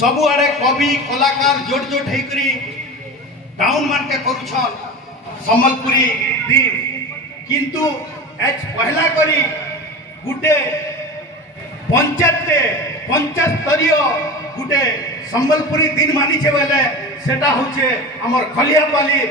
सबुआड़े कवि कलाकार जोट जोट होकर टाउन मान के करुछन सम्बलपुरी दिन किंतु एज पहला करी गुटे पंचायत स्तरीय गुटे सम्बलपुरी दिन मानी बेले सेटा होचे हमर खलियापाली।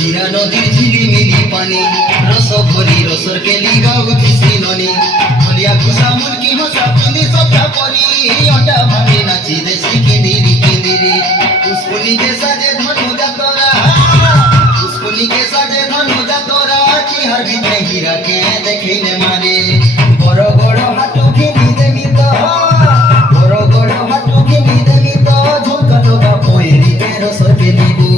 জিরা নদীর ঝিলিমিলি পানি রস ভরি রসর কেলি গাউছি সিননি খলিয়া খুসা মুলকি হসা পিনি সবটা পরি অটা ভাবে নাচি দেশি কিনিরি কিনিরি পুষ্পলি কে সাজে ধনু যাতরা পুষ্পলি কে সাজে ধনু যাতরা চিহার ভিতরে হীরা কে দেখিলে মারে বড় বড় হাটু ঘিনি দেবি তো বড় বড় হাটু ঘিনি দেবি তো ঝুমকা টোকা পয়রি কে রসর কেলিবু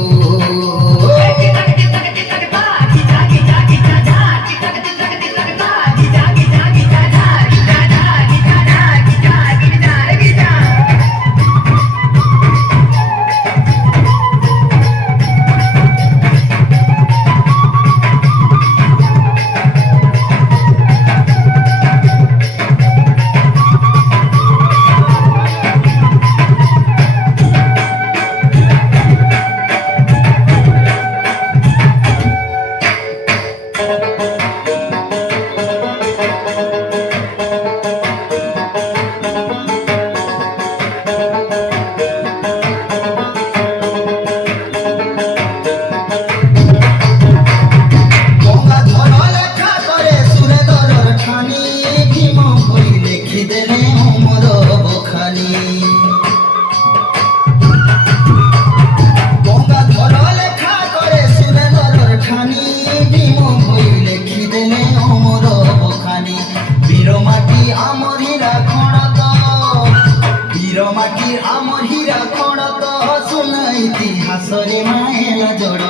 ইতিহাসরে মায়েলা জড়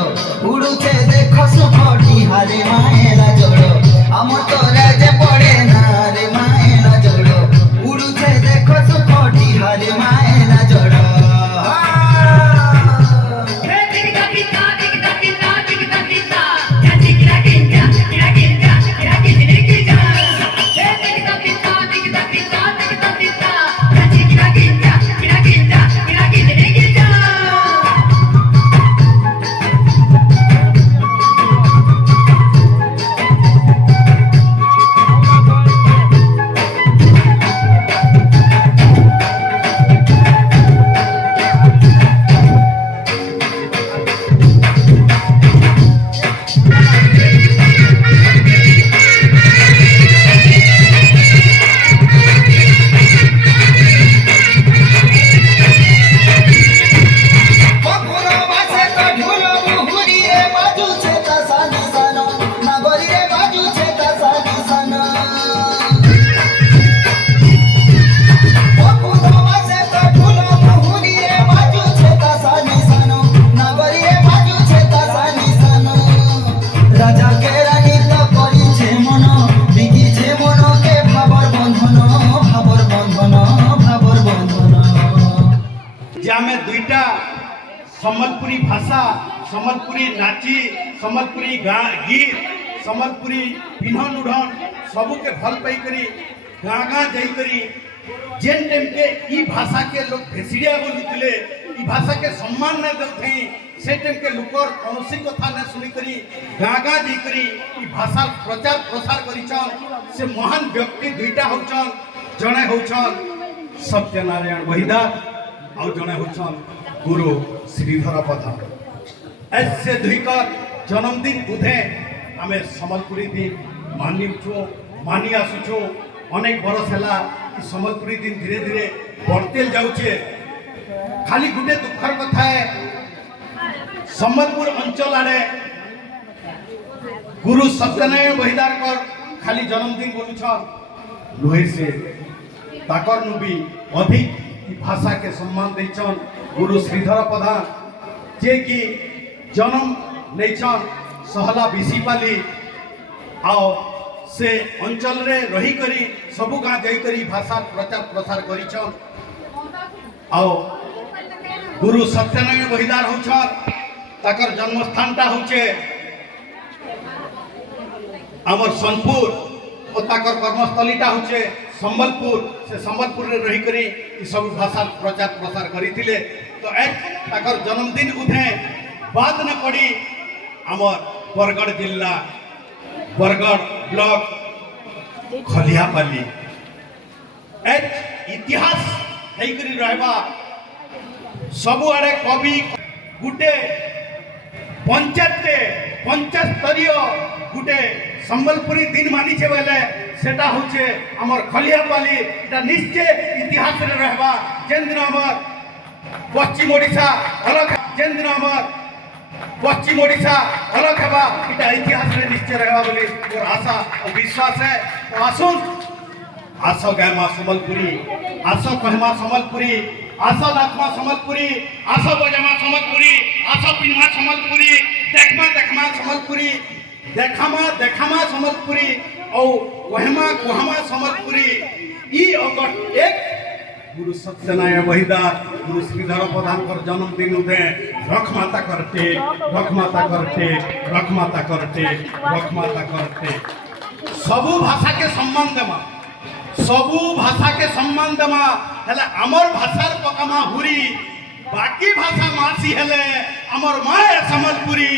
উড়ুছে দেখো সুখটি হারে মায়েলা জড় আমার তোরা যে পড়ে না রে মায়েলা জড় উড়ুছে দেখো সুখটি হারে মায়েলা জড় आमे दुईटा सम्बलपुरी भाषा सम्बलपुरी नाची सम्बलपुरी गीत सम्बलपुरी पिन्हन उड़न सबू के भल पाई करी गाँ गाँ जाई जेन टाइम के ई भाषा के लोग भेसिड़िया बोलुले ई भाषा के सम्मान न देते से टाइम के लोकर कौनसी कथा न सुनी करी गाँ गाँ जाई करी ई भाषा प्रचार प्रसार करिछन से महान व्यक्ति दुईटा होचन जणे होचन सत्यनारायण बहिदा और जणे होचन गुरु श्रीधर प्रधान ऐसे दुईकर जन्मदिन बुधे आमे सम्बलपुरी दिन मानी आसुछु अनेक बरस है सम्बलपुरी दिन धीरे धीरे बढ़ते जाऊे खाली गोटे दुखर कथा है सम्बलपुर अंचल आड़े गुरु सत्यनारायण बहिदार खाली जन्मदिन बोलुछन नुहे से ताकर नु भी अधिक भाषा के सम्मान देछन गुरु श्रीधर प्रधान जे कि जन्म लेछन सहला बिसीपाली आओ से अंचल रे रही करी सबु गाँ जाई करी भाषा प्रचार प्रसार करिछन आओ गुरु सत्यनारायण बहिदार होछन ताकर जन्मस्थानटा होचे आमर सोनपुर और ताकर कर्मस्थलीटा होचे संबलपुर से संबलपुर रे रही करी ई सब भाषा प्रचार प्रसार करिथिले तो एक ताकर जन्मदिन उठे बात न पड़ी आमर बरगढ़ जिला बरगढ़ ब्लॉक खलियापाली एक इतिहास हेकरी रहबा सबु आड़े कवि गुटे पंचायत स्तरीय गुटे संबलपुरी दिन मानी छे बेले सेटा होचे हमर खलियापाली एटा निश्चय इतिहास रे रहबा जेन दिन हमर पश्चिम ओडिशा अलग जेन दिन हमर पश्चिम ओडिशा अलग हेबा एटा इतिहास रे निश्चय रहबा बोली मोर आशा और विश्वास है तो आसुन आसो गायमा सम्बलपुरी आसो कहमा सम्बलपुरी आसो नाचमा सम्बलपुरी आसो बजामा सम्बलपुरी आसो पिनमा सम्बलपुरी देखमा सम्बलपुरी देखामा सम्बलपुरी और कहमा सम्बलपुरी ई अगस्त 1 गुरु सत्यनारायण बहिदार गुरु श्रीधर प्रधान कर जन्मदिन उदे रख माता करते सबू भाषा के सम्मान देमा हेले आमर भाषार पकामा हुरी बाकी भाषा मासी हेले अमर माय सम्बलपुरी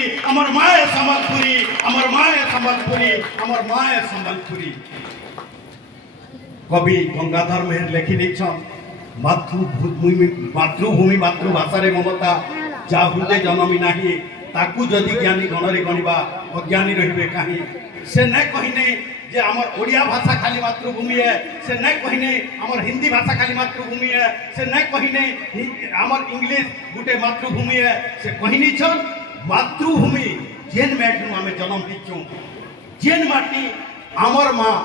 कवि गंगाधर मेहर लेखि देछन मातृभूमि मातृभाषा रे ममता जा हृदय जन्मी नाही ताकू जदि ज्ञानी गणरे गणिबा अज्ञानी रहिबे काहे से न कहिने जे हमर ओडिया भाषा खाली मातृभूमि है से न कहिने हमर हिंदी भाषा खाली मातृभूमि है से न कहिने हमर इंग्लिश गुटे मातृभूमि है से कहिनी छन मातृभूमि जेन माटी में जन्म दीचू जेन माटी हमर माँ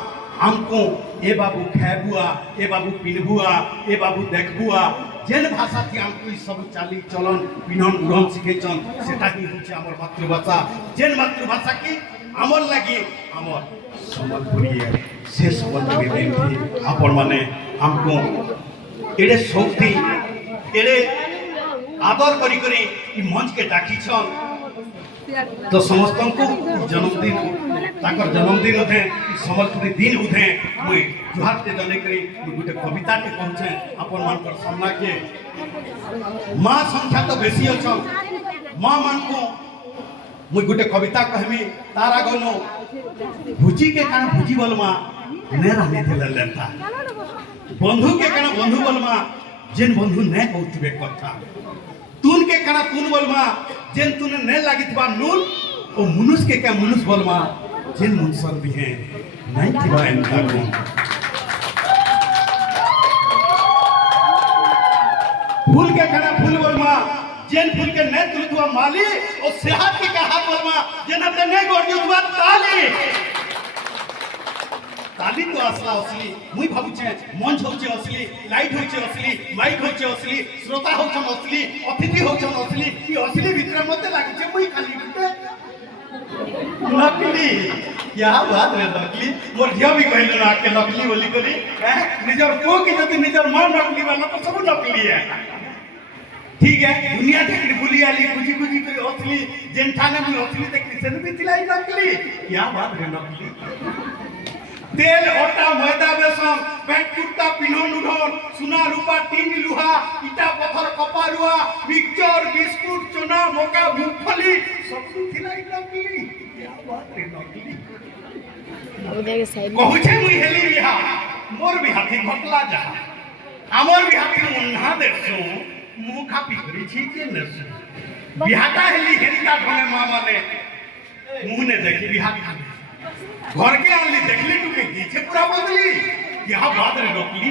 हमको ए बाबू खाबुआ ए बाबू पिनबुआ ए बाबू देखबुआ जेन भाषा थी हमको सब चाली चलन पिनन उड़न सिखेचन सेटा ही होचे हमर मातृभाषा जेन मातृभाषा की हमर लगी हमर सम्बलपुरी है से सम्बलपुरी देखी आपण माने हमको एडे शक्ति एडे आदर करी करी ई मंच के डाकी छन तो समस्त को जन्मदिन ताकर जन्मदिन उठे सम्बलपुरी दिन उठे मुई जुहार के जने करी गोटे कविता के पहुंचे अपन मान पर सामना के माँ संख्या तो बेसी अछन माँ मान को मुई गोटे कविता कहमी तारा गनो भुजी के काना भुजी बोलमा ने रहने थे लेता बंधु के काना बंधु बोलमा जेन बंधु ने कहतबे कथा तून के काना तून बोलमा जेन तूने ने लागितबा नून ओ मनुष्य के क्या मनुष्य बोलमा जेन मनुष्य भी है नहीं थिबा इनका को फूल के काना फूल बोलमा जेन फूल के ने तुलुआ माली और सेहत के का हाथ बोलमा जेन अपने ने गोड़ियुआ ताली तो असला असली मुई भाबुचे मंच होचे असली लाइट होचे असली माइक होचे असली श्रोता होचन असली अतिथि होचन असली ई असली भीतर मते लागिचे मुई खाली गुटे नकली क्या बात रे नकली मोर झिया भी कहले ना के नकली बोली करी निजर को की जति निजर मां नकली वाला तो सब नकली है ठीक है दुनिया देखी बुली आली खुजी खुजी कर असली जेन ठाने भी असली देखली से भी तिलाई नकली क्या बात है नकली तेल ओटा मैदा बेसन पैंट कुर्ता पिन्हन उड़न सोना रूपा टीन लुहा इटा पत्थर कपारुआ मिक्सचर बिस्कुट चना मका मूंगफली सब तिलाई नकली क्या बात है नकली कहूछे मुई हेली बिहा मोर बिहा के घटला जा हमर बिहा के मुन्हा देखसु मुंह खापी करी छी के नसु बिहाटा हेली हेलिका ढोने मामा ने मुंह ने देखी बिहा के घर के आनली देखली टुके पीछे पूरा बदली क्या बात रे नकली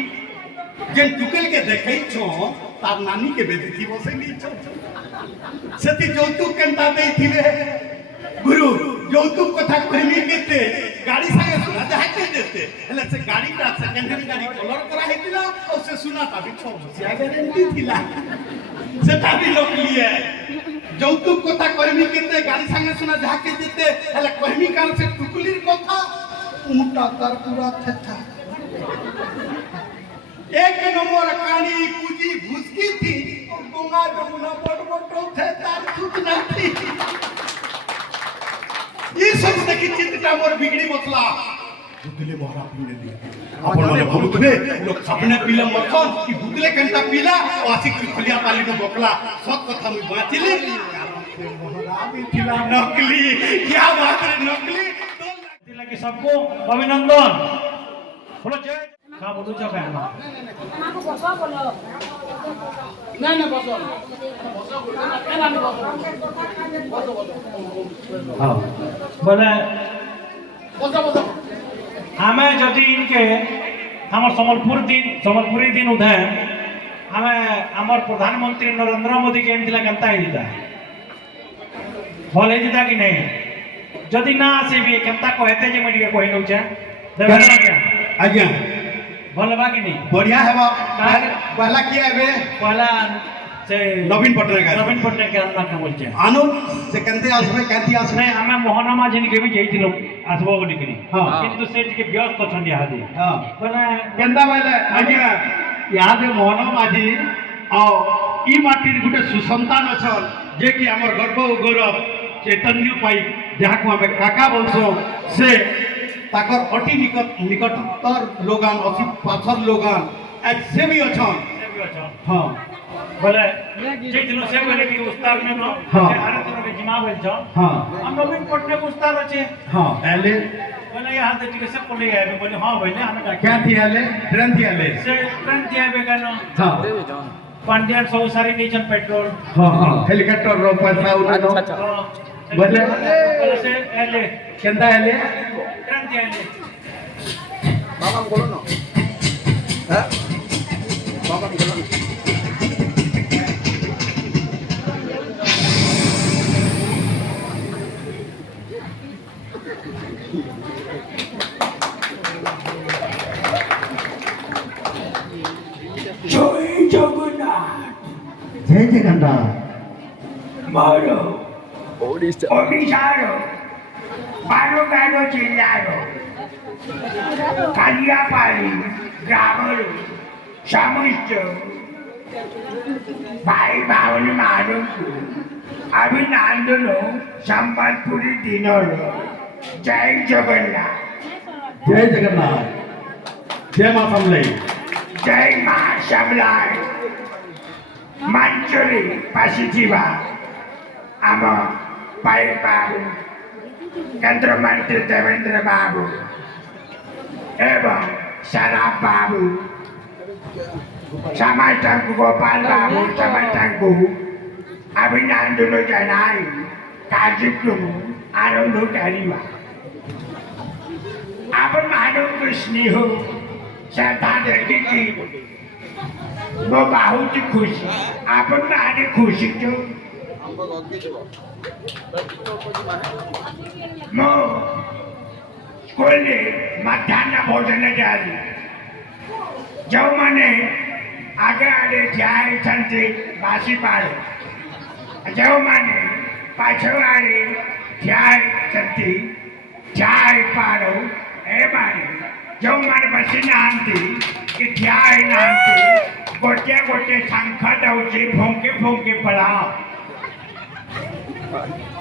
जेन टुकेल के देखै छो तार नानी के बेजती बसे नी छो सती जौतुक केनता देई थिले गुरु जौतुक कथा कहली केते गाड़ी संगे सुना जाके देते हले से गाड़ी ता सेकंड हैंड गाड़ी कलर करा हेतिला और से सुना ता भी 6 बसिया गारंटी थिला सेटा भी नकली है जौतुक कथा कहमी केते गाड़ी संगे सुना जाके देते हले कहमी काल से टुकलिर कथा उल्टा तर पूरा थथा एक नंबर कहानी पूजी भुसकी थी और गंगा जमुना बड़ थे तार सूचना थी ये सब देखि चिंता मोर बिगड़ी बसला भूतले मोहरा पीने दिया अपन माने भूतले लोग सपने पीला मरछन कि भूतले केनता पीला और आसी खुलिया पाली को बकला सब कथा में बाचिली मोहरा भी थिला नकली क्या बात रे नकली तो लगे सबको अभिनंदन बोलो जय का बोलू छ कहना আমাকে বসো বলো না না বসো কেন আমি বসো हां बोले বসো বসো हमें जदि इनके हमर सम्बलपुरी दिन उधर हमें हमर प्रधानमंत्री नरेंद्र मोदी के एमथिला केनता हिलता भले जिता कि नहीं जदि ना आसे भी केनता कहते जे मडी के कहि नउ छै देबे आज्ञा भले बाकी नहीं बढ़िया है पहला किया है बे पहला से नवीन पटनायक के अंदर का बोलचे आनो से कंते आसबे कांती आसबे नहीं हमें मोहनमा जिन के भी जइथिलो आसबो को निकली हां किंतु सेठ के व्यस्त छंडी हादी हां बोले केंदा वाले आज्ञा याद मोहनमा जी आ ई माटीर गुटे सुसंतान अछन जे कि हमर गर्व और गौरव चैतन्य पाई जहा को हमें काका बोलसो से ताकर अति निकटतर लोगान अति पाथर लोगान एक से भी अछन हां बोले जइथिलो से बोले कि उस्ताद में न हां हर तरह के जिमा बोल छ हां हम नवीन पटनायक उस्ताद अछि हां एले बोले यहाँ से ठीक से बोले आए बोले हां भइले हम क्या थी एले ट्रेन थी एले से ट्रेन दिया बेगानो हां पांड्या सब सारी नीचन पेट्रोल हां हां हेलीकॉप्टर रो पैसा उठानो बोले से एले केंदा एले ट्रेन दिया एले বাবা বলো না হ্যাঁ বাবা বলো না जय Jagannath Moro, Odisaro, Parugado Chilaro, Kaliapari, Gramuru, Samusto, Bhai Bhavani Maruku, Abhinandano, Sampatpuri Dinoro, Jai Jagannath, जय जगन्नाथ जय मां समले Jai Ma Sablai, Manchuri Pasitiva, Amo Pai Babu, Kendra Mantri Devendra Babu, Eva Sarab Babu, Samatanku Gopal Babu, Samatanku, Abhinandano Janai, Kajikum, Arundu Kariwa. Apa Manu Krishnihu, Satan Dekiki, वो बहुत खुश अपन माने खुश तो मो स्कूल मध्याह्न भोजन जारी जो माने आगे आगे जाए संति बासी पाड़ो जो माने पाछो आगे जाए संति जाए पाड़ो ए माने ଯେଉଁମାନେ ବସି ନାହାନ୍ତି କି ଠିଆ ହେଇନାହାନ୍ତି ଗୋଟିଏ ଗୋଟିଏ ଶଙ୍ଖ ଦେଉଛି ଫୁଙ୍କି ଫୁଙ୍କି ପଳାଅ।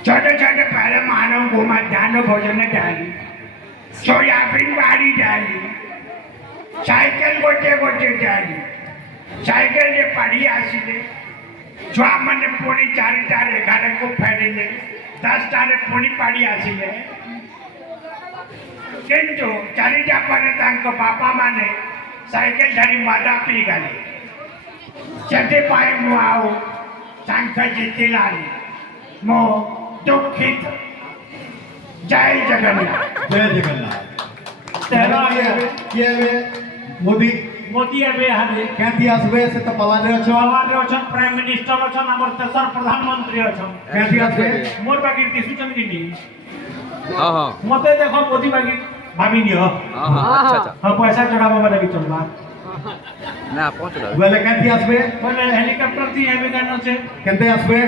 ଛୋଟ ଛୋଟ ପିଲାମାନଙ୍କୁ ମଧ୍ୟାହ୍ନ ଭୋଜନ ଡାଲି, ସୋୟାବିନ୍ ବାଡ଼ି ଡାଲି, ସାଇକେଲ ଗୋଟିଏ ଗୋଟିଏ ଡାଲି। ସାଇକେଲରେ ପାଢ଼ି ଆସିଲେ ଛୁଆମାନେ ପୁଣି 4ଟାରେ ଘରକୁ ଫେରିଲେ, 10ଟାରେ ପୁଣି ପାଢ଼ି ଆସିଲେ। କିନ୍ତୁ 4ଟା ପରେ ତାଙ୍କ ବାପାମାନେ ସାଇକେଲ ଧରି ମଦ ପିଇଗଲେ। ସେଥିପାଇଁ ମୁଁ ଆଉ ଶଙ୍ଖ ଜିତିଲାନି। ମୁଁ ଦୁଃଖିତ। ଜୟ ଜଗନ୍ନାଥ। ଜୟ ଜଗନ୍ନାଥ। ତେର କିଏ ଏବେ ମୋଦି मोदी एबे हाले କେମିତି ଆସିବେ ସେ ତ ପାୱାରରେ ଅଛ। पावर अछन, प्राइम मिनिस्टर अछन, हमर तेसर प्रधानमंत्री अछन। କେମିତି ଆସିବେ? मोर बाकी दिसुचन कि नी हाँ हाँ मते देखो मोदी बाकी भाभी नियो हाँ हाँ अच्छा अच्छा हम पैसा चढ़ाबो वाला भी चलबा ना पहुँच रहा ବୋଲେ କେମିତି ଆସିବେ? बोले हेलीकॉप्टर थी एबे गानो से କେମିତି ଆସିବେ?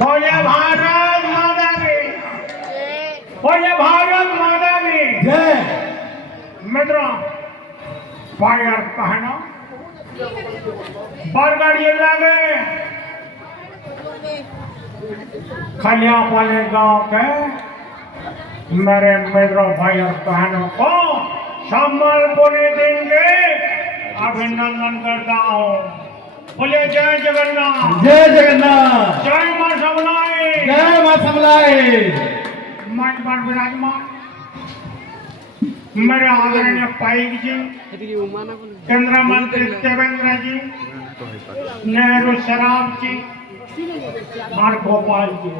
बोले भारत माता की, बोले भारत माता की। ଜୟ। मित्रों, फायर पहनो, बरगढ़ जिला में खलिया वाले गांव के मेरे मित्रों फायर बहनों को सम्मानपुरी दिन के अभिनंदन करता हूँ। बोले जय जगन्नाथ, जय जगन्नाथ। जय मां समलाई, जय मां समलाई। मंच पर विराजमान मेरे आदरणीय पाइक जी, केंद्रीय मंत्री देवेंद्र जी, नेहरू शराब जी और गोपाल जी,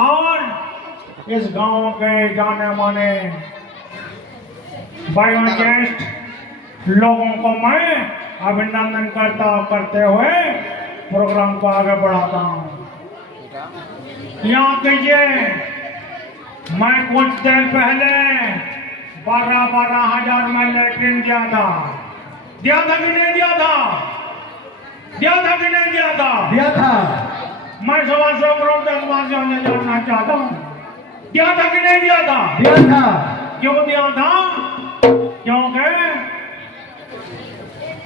और इस गांव के जाने माने बायोजेस्ट लोगों को मैं अभिनंदन करते हुए प्रोग्राम को आगे बढ़ाता हूँ। यहाँ कीजिए, मैं कुछ देर पहले 12,000 में लेटरिन दिया था कि नहीं दिया था? दिया था कि नहीं दिया था? दिया था। मैं 125 करोड़ देशवासियों से जानना चाहता हूँ, दिया था कि नहीं दिया था? दिया था। क्यों दिया था? क्योंकि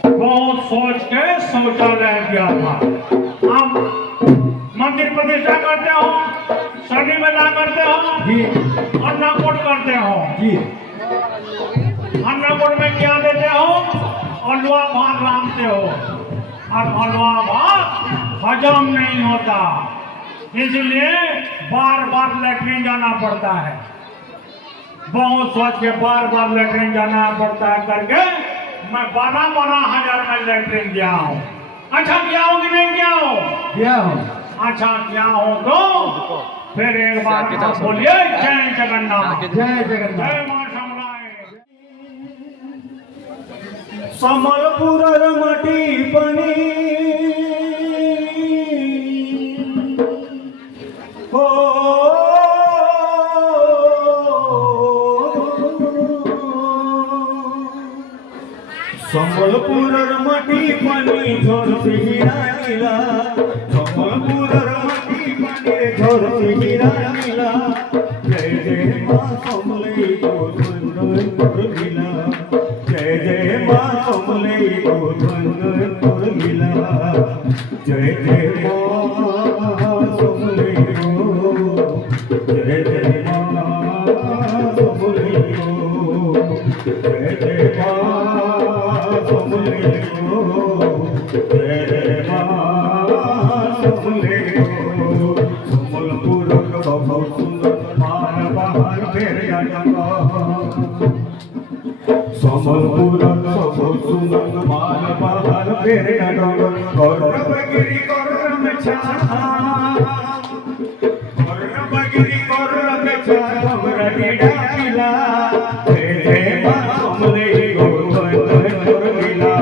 बहुत सोच के शौचालय दिया था। अब मंदिर प्रतिष्ठा करते हो, सभी मेला करते हो, जी अन्नकूट करते हो। जी। अन्नकूट में क्या देते हो? हलवा भात रांधते हो, और हलवा भात हजम नहीं होता, इसलिए बार बार लेटरिन जाना पड़ता है। बहुत सोच के बार बार लेटरिन जाना पड़ता है करके मैं 12,000 में लेटरिन दिया हूँ। अच्छा क्या हो कि नहीं क्या हो? दिया हूँ। अच्छा क्या हो तो फिर एक बार आप बोलिए जय जगन्नाथ, जय जगन्नाथ। जय मां समलाई। ସମ୍ବଲପୁରର ମାଟି ପାଣି ଓ ସମ୍ବଲପୁରର ମାଟି ପାଣି ଝରସି ହିରାଇଲା, ସମ୍ବଲପୁରର ମାଟି ପାଣିରେ ଝରସି ହିରାଇଲା। ଜୟ ଜୟ ମା ସମଲେଇ ଗୋବିଲା, जय जय मां समलेई गोविंदपुर मिला, जय जय मां समलेई गो, जय जय मां समलेई गो, जय जय मां समलेई गो, जय जय मां समलेई गो। सम्बलपुर बहुत सुंदर मान बहार फेर आगा, सम्बलपुर बहुत सुंदर मान बहार फेर आगा। गौरवगिरी गौरव छा, गौरवगिरी गौरव छा, हमरा नीड़ा मिला। जय जय मां समलेई गोविंदपुर मिला,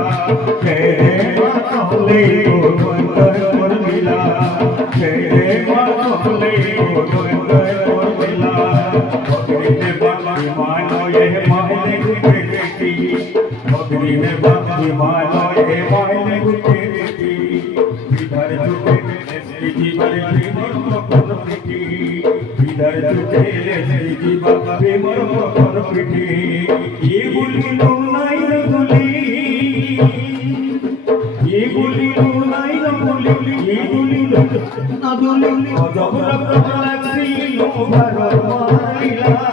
जय जय मां समलेई गोविंदपुर मिला, जय जय मां समलेई गोविंदपुर मिला। मानो ये मायने गुटे बेटी बकरी ने बाकी मानो ये मायने गुटे बेटी इधर छुटे एसपीजी बड़ी मोर कोन पिटी इधर छुटे एसपीजी बाकी मोर कोन पिटी ये गुली नो नाई गुली ये गुली नो नाई गुली ये गुली नो ना गुली जब रब लागसी नो भारत मारिला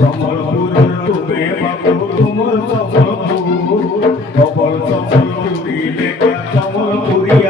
সম্বলপুর তুমি বাবু তোমার সম্বলপুর অবল সম্বলপুরী লেখা সম্বলপুরিয়া